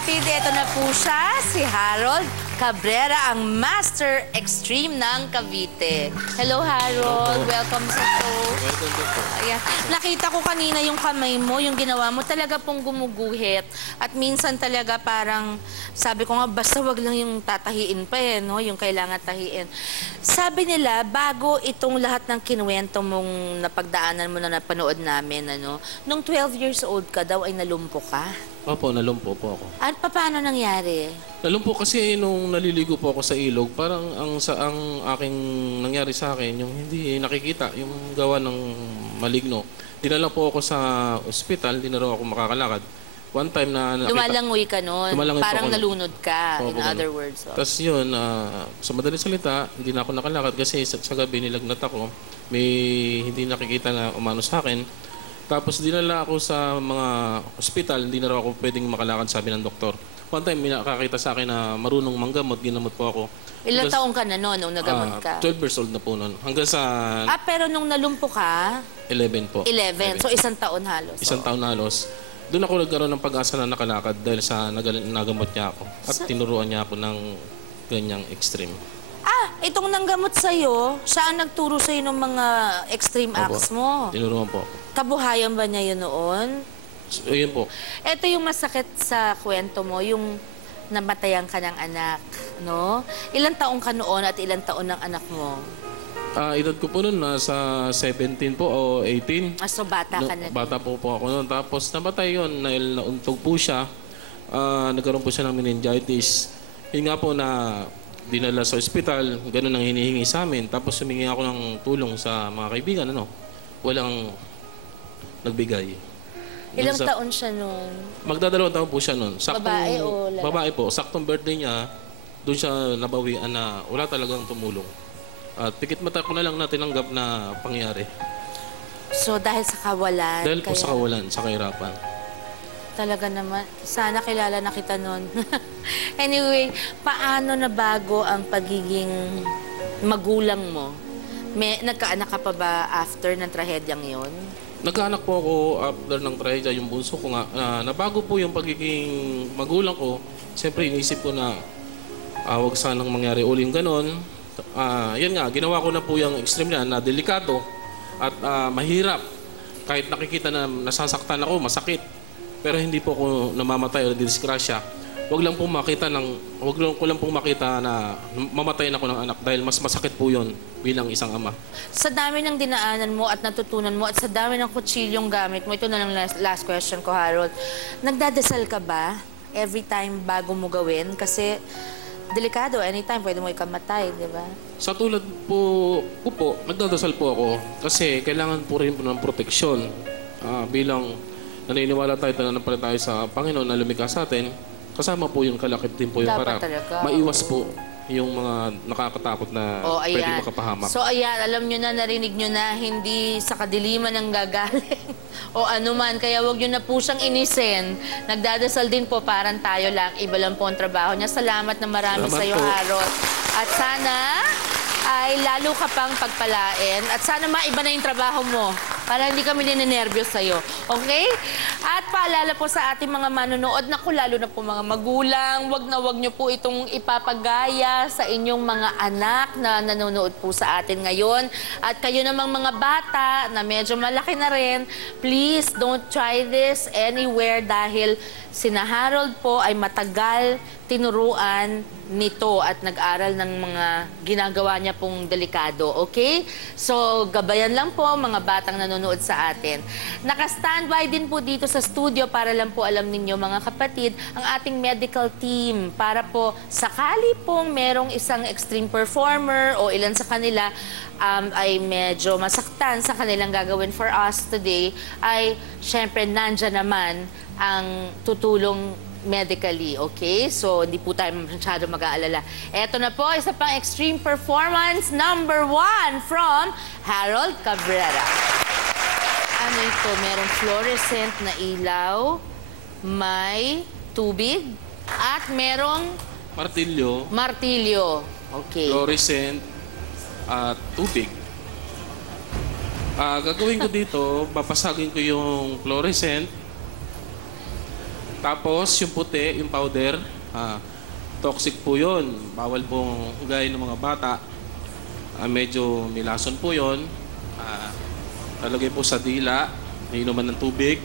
kapatid, ito na po siya, si Harold Cabrera, ang Master Extreme ng Cavite. Hello, Harold. Welcome sa show. Welcome po. Ayan. Nakita ko kanina yung kamay mo, yung ginawa mo, talaga pong gumuguhit. At minsan talaga parang, sabi ko nga, basta wag lang yung tatahiin pa no? Yung kailangan tahiin. Sabi nila, bago itong lahat ng kinuwento mong napagdaanan mo na napanood namin, nung 12 years old ka daw ay nalumpo ka. Opo, nalumpo po ako. At paano nangyari? Nalumpo kasi nung naliligo po ako sa ilog, parang ang aking nangyari sa akin, yung hindi nakikita, yung gawa ng maligno. Dinala po ako sa ospital, hindi na raw ako makakalakad. One time na nakita... Lumalangoy ka nun. Parang nalunod ka, in other words. Tapos yun, sa madaling salita, hindi na ako nakalakad kasi sa gabi nilagnat ako. May hindi nakikita na umano sa akin. Tapos dinala ako sa mga ospital, hindi na raw ako pwedeng makalakad, sabi ng doktor. One time, may nakakita sa akin na marunong manggamot, ginamot po ako. Ilang taong ka na noon nung nagamot ka? 12 years old na po noon. Hanggang sa... pero nung nalumpo ka? 11 po. 11. So, isang taon halos. Isang taon halos. Doon ako nagkaroon ng pag-asa na nakalakad dahil sa nagamot niya ako. At tinuruan niya ako ng ganyang extreme. Itong nanggamot sa'yo, siya ang nagturo sa'yo ng mga extreme acts mo. Tinuruan po. Kabuhayan ba niya yun noon? Yun po. Ito yung masakit sa kwento mo, yung namatayan ka ng anak, no? Ilang taong ka noon at ilang taon ng anak mo? Edad ko po noon, nasa 17 po o 18. So bata ka na. Bata po ako noon. Tapos namatay yun, nauntog po siya. Nagkaroon po siya ng meningitis. Yun nga po na dinala sa ospital, ganun ang hinihingi sa amin. Tapos humingi ako ng tulong sa mga kaibigan, walang nagbigay. Ilang taon siya noon? Magdadalawang taon po siya noon. Babae o lalaki? Babae po. Saktong birthday niya, doon siya nabawian na wala talagang tumulong. At pikit mata ko na lang natinanggap na pangyari. So dahil sa kawalan? Dahil po sa kawalan, sa kahirapan. Talaga naman. Sana kilala na kita noon. Anyway, paano nabago ang pagiging magulang mo? Nagkaanak ka pa ba after ng trahedyang yon? Nagkaanak po ako after ng trahedya, yung bunso ko nga. Nabago po yung pagiging magulang ko. Siyempre, inisip ko na wag sanang mangyari uling ganon. Yan nga, ginawa ko na po yung extreme na delikado at mahirap. Kahit nakikita na nasasaktan ako, masakit. Pero hindi po ako namamatay o nadidisgrasya. Wag lang pong makita na mamatayin ako ng anak dahil mas masakit po yun bilang isang ama. Sa dami ng dinaanan mo at natutunan mo at sa dami ng kutsilyong gamit mo, ito na lang last question ko, Harold. Nagdadasal ka ba every time bago mo gawin? Kasi delikado, anytime pwede mo ikamatay, di ba? Sa tulad po, nagdadasal po ako kasi kailangan po rin po ng proteksyon bilang naniniwala tayo na napalit tayo sa Panginoon na lumikha sa atin. Kasama po yung kalakip din po yung para maiwas po yung mga nakakatakot na pwedeng makapahamak. So ayan, alam nyo na, narinig nyo na, hindi sa kadiliman ang gagaling o anuman. Kaya wag nyo na po siyang inisin. Nagdadasal din po, parang tayo lang. Iba lang po ang trabaho niya. Salamat na marami sa iyo, Harold. At sana ay lalo ka pang pagpalain. At sana maiba na yung trabaho mo para hindi kami ninenervyos sa'yo. Okay? At paalala po sa ating mga manonood, naku, lalo na po mga magulang, wag nyo po itong ipapagaya sa inyong mga anak na nanonood po sa atin ngayon. At kayo namang mga bata na medyo malaki na rin, please don't try this anywhere dahil sina Harold po ay matagal tinuruan nito at nag-aral ng mga ginagawa niya pong delikado, okay? So, gabayan lang po mga batang nanonood sa atin. Naka-standby din po dito sa studio para lang po alam ninyo mga kapatid, ang ating medical team para po sakali pong merong isang extreme performer o ilan sa kanila ay medyo masaktan sa kanilang gagawin for us today, ay syempre nandyan naman ang tutulong medically, okay? So, hindi po tayo masyado mag-aalala. Eto na po, isa pang extreme performance number 1 from Harold Cabrera. Ano ito? Merong fluorescent na ilaw, may tubig, at merong martilyo. Okay. Fluorescent at tubig. Gagawin ko dito, papasagin ko yung fluorescent. Tapos yung puti, yung powder, toxic po yun. Bawal pong hugayin ng mga bata. Medyo nilason po yun. Talagay po sa dila, inuman ng tubig.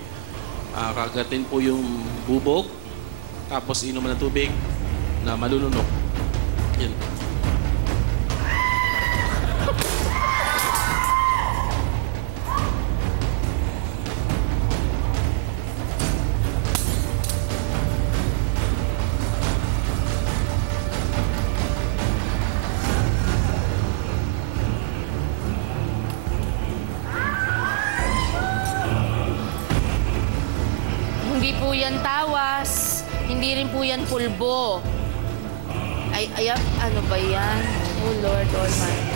Kagatin po yung bubog. Tapos inuman ng tubig na malulunok. Yun. Hindi po yan tawas. Hindi rin po yan pulbo. Ay, ano ba yan? Oh Lord Almighty.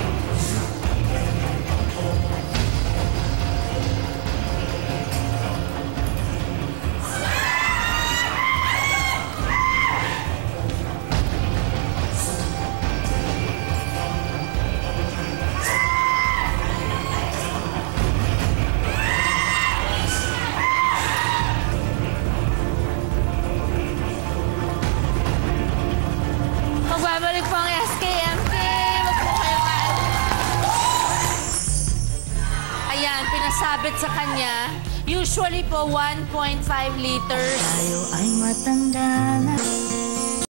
Magbabalik po ang SKMK. Wag po kayo Ayan, pinasabit sa kanya. Usually po 1.5 liters. Tayo ay matanda na.